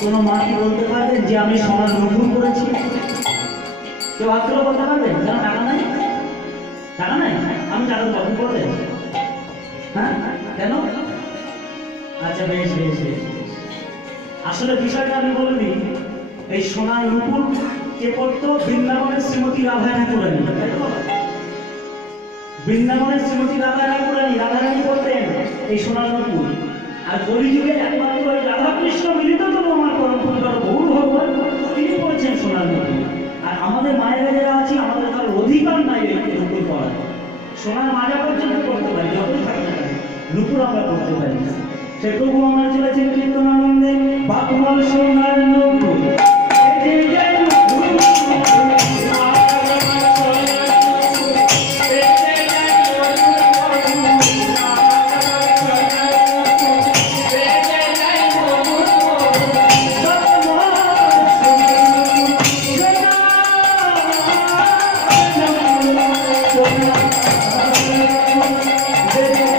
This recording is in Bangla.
কোনো মা কি বলতে পারবেন যে আমি সোনার নতুন করেছি? কেউ হাত তুলে বলতে পারবেন? কেন টাকা নাই? টাকা নাই? আমি টাকা কখন করবেন? হ্যাঁ কেন? আচ্ছা বেশ বেশ বেশ। আসলে বিষয়টা আমি বলে দিই, এই সোনার নূপুর কে পড়তো? বৃন্দাবনের শ্রীমতী রাধা ঠাকুরানী। বৃন্দাবনের শ্রীমতী রাধা রাধারানী করতেন এই সোনার নূপুর। আর কলিযুগে একমাত্র রাধাকৃষ্ণ মিলিত তবু আমার পরম পরিবার গৌর ভগবান তিনি করেছেন সোনার নূপুর। আর আমাদের মায়েরা যারা আছে আমাদের তার অধিকার নাই এই নূপুর করার। সোনার মাজা পর্যন্ত করতে পারি, যতই থাকতে পারি, নূপুর আমরা করতে পারি না। সে প্রভু আমার চলেছেন কীর্তনানন্দে, বাকুমাল সোনার নূপুর Thank you.